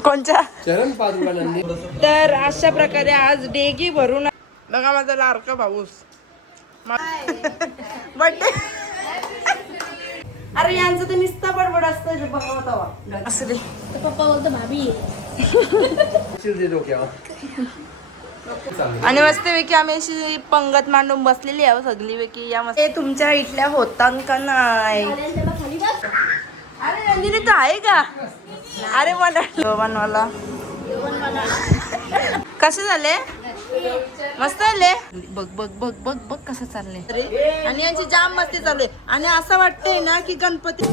कोणच्या चरण पादुकांनी. तर अशा प्रकारे आज डेगी भरून बघा माझा लाडका भाऊस बर्थडे. अरे यांचं तर निस्ता बडबड असतं बघा असं दे. पप्पा बोलतो भाभी. आणि मस्तपैकी आम्ही अशी पंगत मांडून बसलेली आहे सगळी पैकी. या मस्त तुमच्या इथल्या होतान का नाही? अरे नंदिनी तू आहे का? अरे मला बनवाला कसे झाले? मस्त झाले. बघ बघ बघ बघ बघ कसं चाललंय. आणि यांची जाम मस्ती चालू आहे. आणि असं वाटतंय ना की गणपती.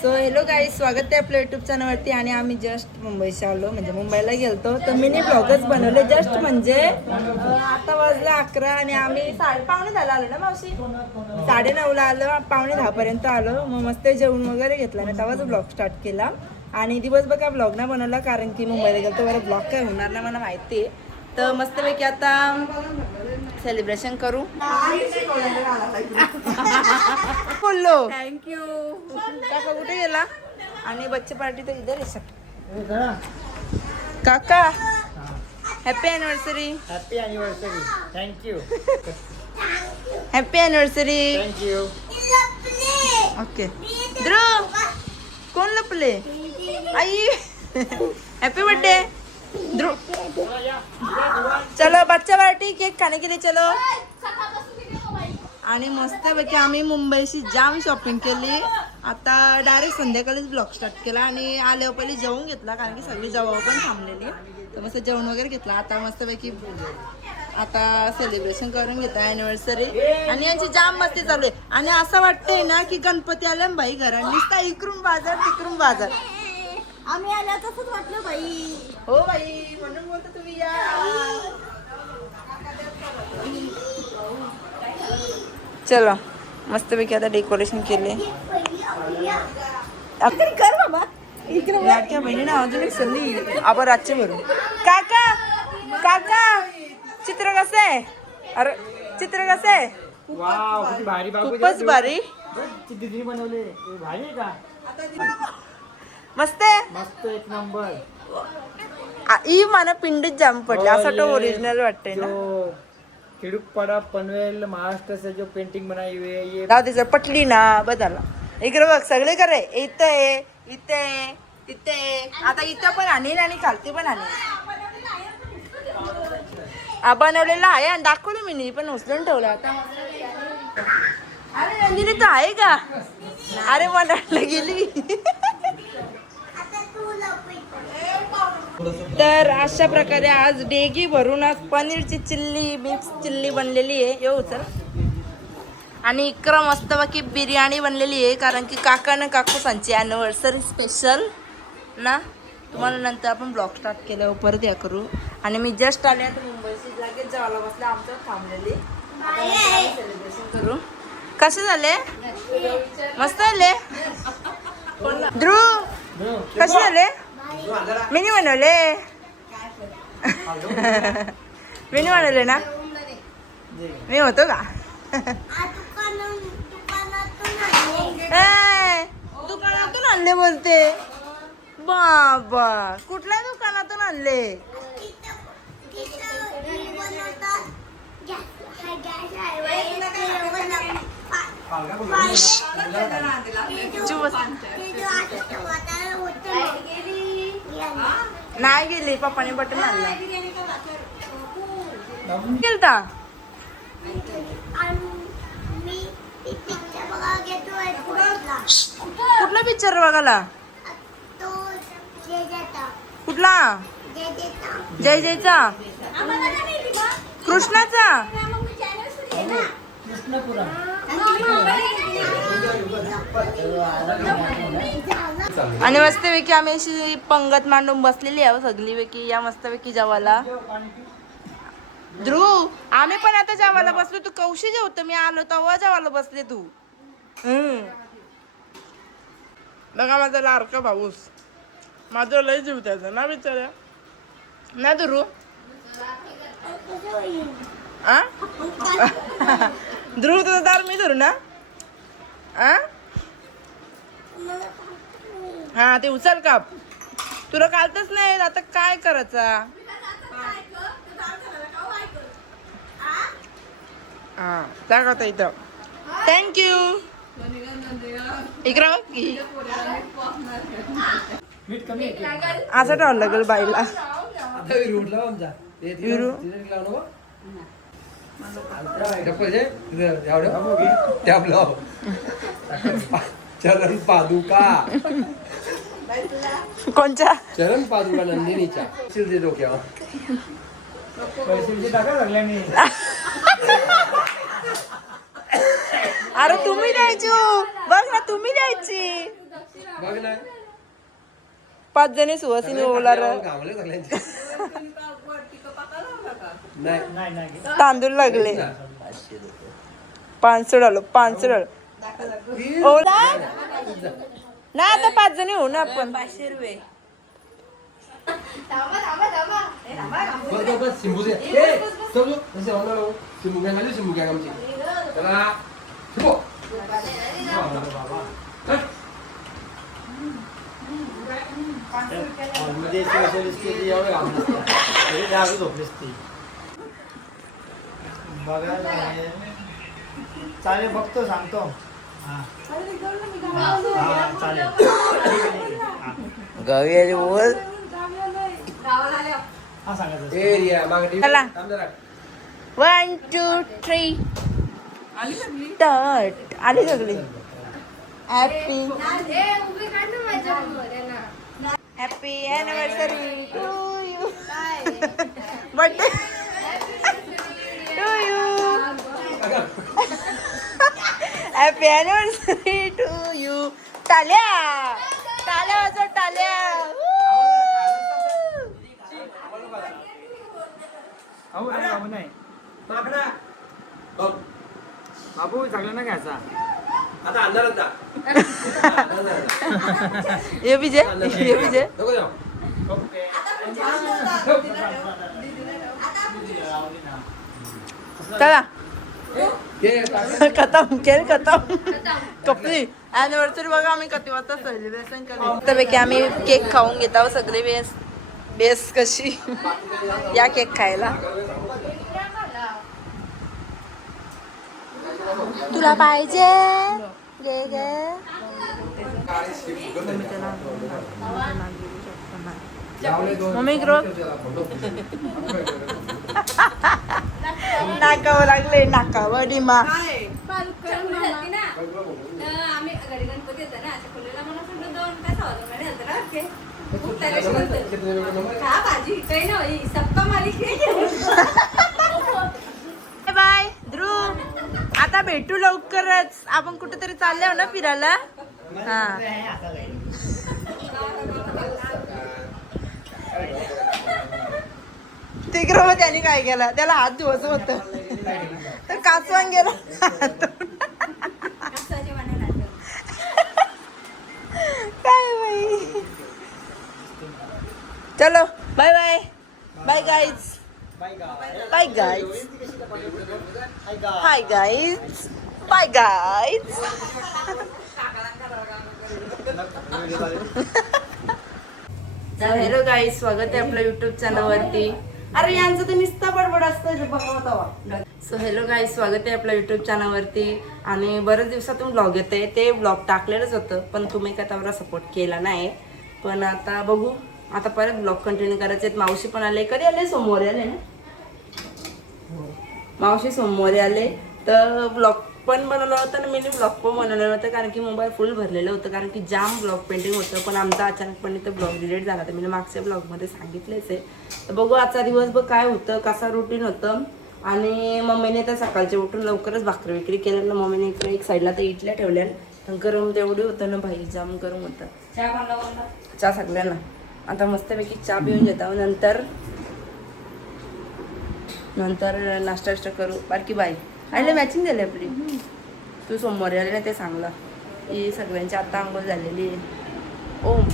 सो हॅलो गाईज, स्वागत आहे आपल्या युट्यूब चॅनलवरती. आणि आम्ही जस्ट मुंबईशी आलो, म्हणजे मुंबईला गेलतो तर मिनी ब्लॉगच बनवले जस्ट. म्हणजे आता वाजला 11 आणि आम्ही 9:30 आलो ना मावशी. 9:30 आलो, 9:45 आलो. मग मस्त जेवण वगैरे घेतला आणि तेव्हाच ब्लॉग स्टार्ट केला. आणि दिवसभर काय ब्लॉग नाही बनवला कारण की मुंबईला गेलो तर बरं ब्लॉग काय होणार नाही मला माहिती आहे. तर मस्तपैकी आता सेलिब्रेशन करू. बोललो थँक्यू. काका कुठे गेला? आणि बच्चे पार्टी तर इधर आहे. काका happy anniversary. Happy anniversary. Thank you. Happy anniversary. Thank you. Okay. Dhruv कोण लपले? आई हॅपी बर्थडे ध्रुव. चलो बच्चा पार्टी, केक खाने के लिए चलो. आणि मस्तपैकी आम्ही मुंबईशी जाम शॉपिंग केली. आता डायरेक्ट संध्याकाळीच ब्लॉग स्टार्ट केला. आणि आल्यावर पहिले जेवून घेतला कारण की सगळी जेव्हा पण थांबलेली. तर मस्त जेवण वगैरे घेतला. आता मस्तपैकी आता सेलिब्रेशन करून घेतो अॅनिव्हर्सरी. आणि यांची जाम मस्ती चालू आहे. आणि असं वाटतंय ना की गणपती आल्या बाई घरात नुसता इकडून बाजार तिकडून बाजार. आम्ही आल्या तसंच वाटलं बाई. हो बाई, म्हणून बोलतो तुम्ही या. चलो मस्तपैकी आता डेकोरेशन केले. कर बाबा. लाडक्या बहिणीने अजून एक सल्ली आपण रातचे भरू. काका काका चित्र कसं आहे? अरे चित्र कसं आहे? वाव, किती भारी बाबू. खूपच भारी. दीदीने बनवले. भारी आहे का? मस्त आहे. मस्त, एक नंबर. ही मला पिंडीत जाम पडले. असं तो ओरिजिनल वाटतंय ना. जो खिड़ुकपाड़ा पनवेल महाराष्ट्र से जो पेंटिंग बनाई हुई है ये. राहू दे पटली ना बदला. इकडे बघ सगळे करे. इथं आहे, इथे आहे, तिथे आहे. आता इथं पण आणील आणि खालती पण आणील. बनवलेला आहे आणि दाखवलं मी नाही पण उचलून ठेवलं आता. अरे नंदिनी तू आहे का? अरे म्हणायला गेली. तर अशा प्रकारे आज डेगी भरून आज पनीरची चिल्ली मिक्स चिल्ली बनलेली आहे. येऊ चल. आणि इकडं मस्तपैकी बिर्याणी बनलेली आहे कारण की काकानं काकूसांची ॲनिव्हर्सरी स्पेशल ना. तुम्हाला नंतर आपण ब्लॉग स्टार्ट केल्यावर परत या करू. आणि मी जस्ट आले तर मुंबईची लगेच जेवायला बसले आमच्यावर थांबलेली. सेलिब्रेशन करू. कसे झाले? मस्त झाले. ध्रुव कसे झाले? मिनी बनवले. मिनी बनवले ना. मी होतो का? दुकानातून आणले बोलते. बाबा कुठल्या दुकानातून आणले? नाही गेली. पप्पाने बटन आणला गेलता. कुठला पिक्चर बघायला? कुठला? जय जयचा? कृष्णाचा? आणि मस्तपैकी आम्ही अशी पंगत मांडून बसलेली आहे सगळी पैकी. या मस्तपैकी जेवायला. ध्रुव आम्ही पण आता जेवायला बसलो. तू कौशी जेवतो मी आलो तेव्हा जेवायला बसले तू. बघा माझा लाडका भाऊस. माझं लय जीव त्याचा ना बिचाऱ्या ना ध्रुव. ध्रुव तुझा दार मी धरू ना. हा ते उचल काप. तुला कालतच नाही आता काय करायचा. हा त्या करता इथं. थँक्यू. इकडं बघ. मीठ कमी आहे. असं ठेवावं लागेल बाईला. आता विरू लाव आमचा. ते विरू? तिथे लाव नको. टॅब लाव. चरण पादुका. कोणच्या चरण पादुका नंदिनीच्या. शिरते डोक्यावर. पैसे टाका लागल्याने. अरे तुम्ही द्यायची हो. बघ ना तुम्ही द्यायची. बघ ना. 5 जणी सुवासिनी ओलार. घामले सगळ्यांचे. नाही. तांदूळ लागले. 500 डालो 500 डालो. ओला ना आता 5 जणी होऊ ना आपण. 500 रुपये. बस शिंबू दे. शिंबू घ्या खाली शिंबू घ्या आमची. चला शिंबू. चालेल बघतो सांगतो. चालेल गव्याचे बोल. हा सांगायचं. एरिया मागे चला. थांब जरा. 1 2 3 स्टार्ट. आली सगळी. Happy happy anniversary to you. Birthday to you. Happy anniversary to you. टाल्या टाल्या वाजव टाल्या. अहो नाही बाबू नाही. माकडा. बघ. बाबू चांगला ना घ्यायचा. आता अंधारात जा. ये विजय ये विजय. नको जाऊ. चला ये टाक. खतम केल खतम. कपली ॲनिव्हर्सरी बघा आम्ही किती वाजता सेलिब्रेशन केलं. मस्तपैकी आम्ही केक खाऊन घेत आहोत सगळे. बेस कशी या केक खायला. तुला पाहिजे घे घे. मम्मी ग्रो नाकावं लागले नाकावं डिमा. आम्ही घरी गणपती होता ना असं खुलेला म्हणून समजा 2 तास वाजवणार होतं ना ते. खूप त्याला म्हणतो का भाजी काही नाही सबका मालिक. बाय ध्रुव. आता भेटू लवकरच. आपण कुठेतरी चालले ना फिरायला. हा तिकडं त्याने काय केलं त्याला हात धुवायचं होतं तर काचवान गेला. कसाची म्हणायला काय बाई. चलो bye bye bye guys. Bye guys. Hi guys. Bye guys. Hello guys स्वागत आहे आपल्या युट्यूब चॅनलवरती. अरे यांचं तर नुसतं बडबड असतं बघा. सो हॅलो गाईज स्वागत आहे आपल्या युट्यूब चॅनलवरती. आणि बऱ्याच दिवसातून ब्लॉग येते. ते ब्लॉग टाकलेलंच होतं पण तुम्ही काय त्यावर सपोर्ट केला नाही. पण आता बघू आता परत ब्लॉग कंटिन्यू करायचे आहेत. मावशी पण आले. कधी आले सोमवारी आले ना मावशी. सोमवारी आले तर ब्लॉग पण बनवलं होतं आणि मिनी ब्लॉग पण बनवलं होतं कारण की मोबाईल फुल भरलेलं होतं कारण की जाम ब्लॉग पेंटिंग होतं. पण आमचा अचानकपणे तर ब्लॉग डिलीट झाला तर मी मागच्या ब्लॉगमध्ये सांगितलेच आहे. तर बघू आजचा दिवसभर काय होतं कसा रुटीन होतं. आणि मम्मीने तर सकाळचे उठून लवकरच भाकरी विक्री केलं ना. मम्मीने इकडे एक साईडला तर इडल्या ठेवल्या. गरम तेवढी होतं ना भाई जाम गरम होतं. चहा सगळ्यांना आता मस्तपैकी चहा पिऊन घेता. नंतर नाश्ता करू. बारकी बाई आले मॅचिंग झाली आपली. तू सोमवारी आले ना ते सांगला. ही सगळ्यांची आता आंघोळ झालेली आहे. ओम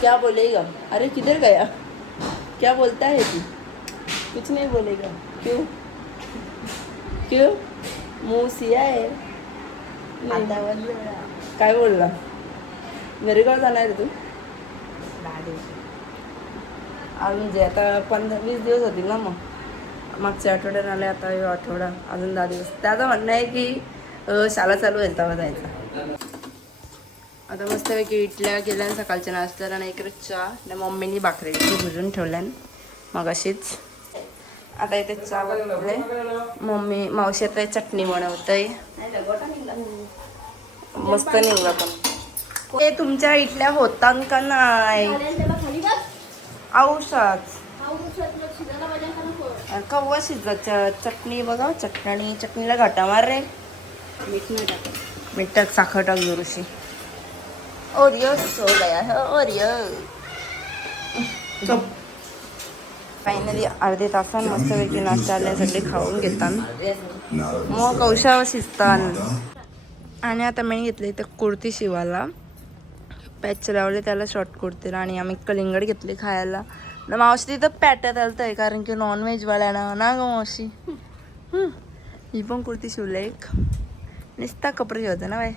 क्या बोलेगा. अरे किधर गया क्या बोलता है तू. कुछ नहीं बोलेगा. क्यों क्यों मुँह सिया है. काय बोलला घरी का जाणार आहे तू? 10 दिवस अजून जे आता 15-20 दिवस होतील ना. मग मागच्या आठवड्यात आले, आता हे आठवडा, अजून 10 दिवस. त्याचं म्हणणं आहे की शाळा चालू होईल तेव्हा जायचं. आता मस्तपैकी इडल्या केल्या सकाळच्या नाश्त्याला आणि इकडे चहा. आणि मम्मीनी भाकरी भुजून ठेवल्या मग अशीच. आता इथे चहा बनवले. मम्मी मावशी आता चटणी बनवतंय. मस्त निघला पण. ते तुमच्या इडल्या होता का नाही? औषध कव्वा शिजायचं. चटणी बघा, चटणीला घाटा मार रे. मीठ टाक, साखर टाक जरूशी. ओरियो सो गया है ओरियो. फायनली अर्धे तासानं मस्तपैकी नाश्ता आल्यासाठी खाऊन घेतात. मग कौशावर शिजतात. आणि आता मी घेतले इथं कुर्ती शिवायला. पॅच लावले त्याला शॉर्ट कुर्तीला. आणि आम्ही कलिंगड घेतले खायला. ना मावशी तिथं पॅट्यात आलतं आहे कारण की नॉनव्हेजवाल्यानं ना ग मावशी. ही पण कुर्ती शिवलं एक. नुसता कपडे शिवते ना बाय.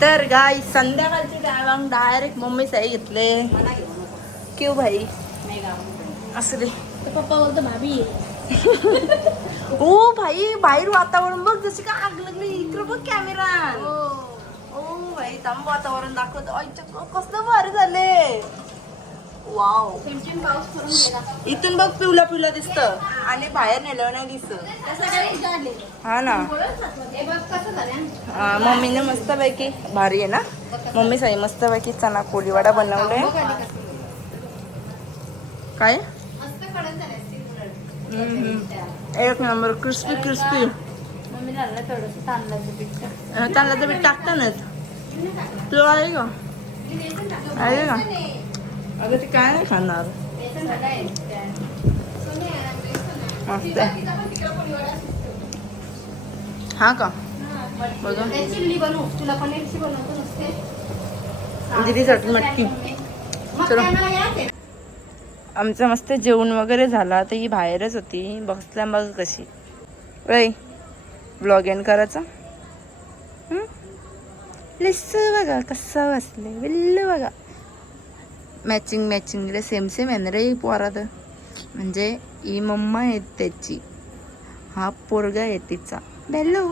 तर गाय संध्याकाळची टायमांग डायरेक्ट मम्मी साई घेतले. क्यू भाई असं दे. पप्पा बोलतो भाभी ओ भाई बाहेर वातावरण बघ जशी का आग लागली. इकडं बघ कॅमेरा. ओ भाई थांब वातावरण दाखवतो. कसलं भारी झाले. वाव. पाऊस पडून गेला. इथून बघ पिवला पिवला दिसत आणि बाहेर नेलं नाही दिसत. हा ना. मम्मीने मस्त पैकी भारी आहे ना. मम्मी साई मस्त पैकी चना कोळीवाडा बनवले. काय एक नंबर क्रिस्पी क्रिस्पी. तांदळाचं पीठ टाकतानच तुला आहे का? आहे का? अगं ते काय नाही खाणार. मस्त आहे. हा का? बघा चिल्ली बनवू. तुला पनीरची बनवतो नसते. दिदी चटणी मटकी. चलो आमचं मस्त जेवण वगैरे झाला. तर ही बाहेरच होती बसल्या. बघ कशी वय ब्लॉग एंड करायचा. लिस्स बघा कसं बसले. विल्ल बघा. मॅचिंग रे. सेम आहे ना रे पोरात. म्हणजे ही मम्मा आहे त्याची, हा पोरगा आहे तिचा. बेल्लू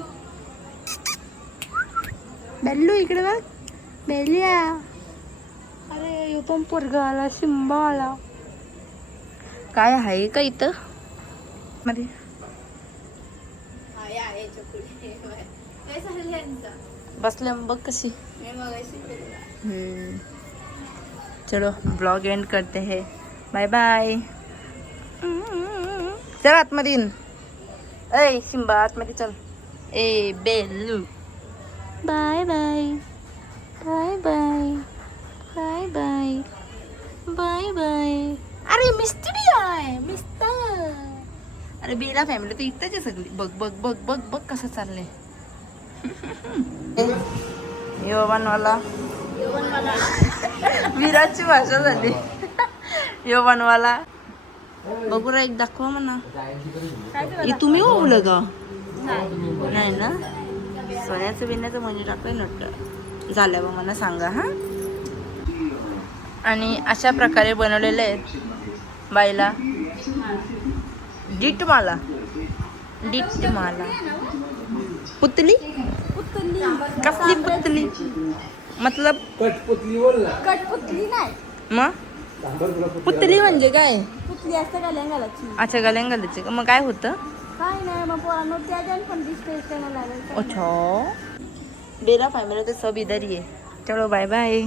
बेल्लू इकडे बघ. बेलिया. अरे यो पण पोरगा आला. शिंबा आला. काय आहे का इथं मध्ये? बसले बघ कशी. चलो ब्लॉग एंड करते हैं. Bye bye. चल आतमध्ये येईन. ए शिंबा आतमध्ये चल. ए Bellu bye bye bye bye bye bye bye bye. अरे मिस्टी बी आहे. मिस्टर. अरे बेला फॅमिली तर इथंच आहे सगळी. बघ बघ बघ बघ बघ कसं चाललंय. योवनवाला विराटची भाषा झाली. योवनवाला बघू रा एक दाखवा म्हणा. तुम्ही ओवलं का? नाही ना. सोन्याचं बिन्याचं म्हणजे टाकलं नट झाल्या बघ मला सांगा. हा आणि अशा प्रकारे बनवलेले आहेत बाईला. डिट माला पुतली. कसली पुतली? मतलब कटपुतली नाही मग पुतली म्हणजे काय? पुतली असते गल्यांगालाची. अच्छा गल्यांगालाची. मग काय होतं? काय नाही मग पोरांनो त्या पण दिसते. अच्छा बेला फॅमिली तो सब इधर ही है. चलो बाय बाय.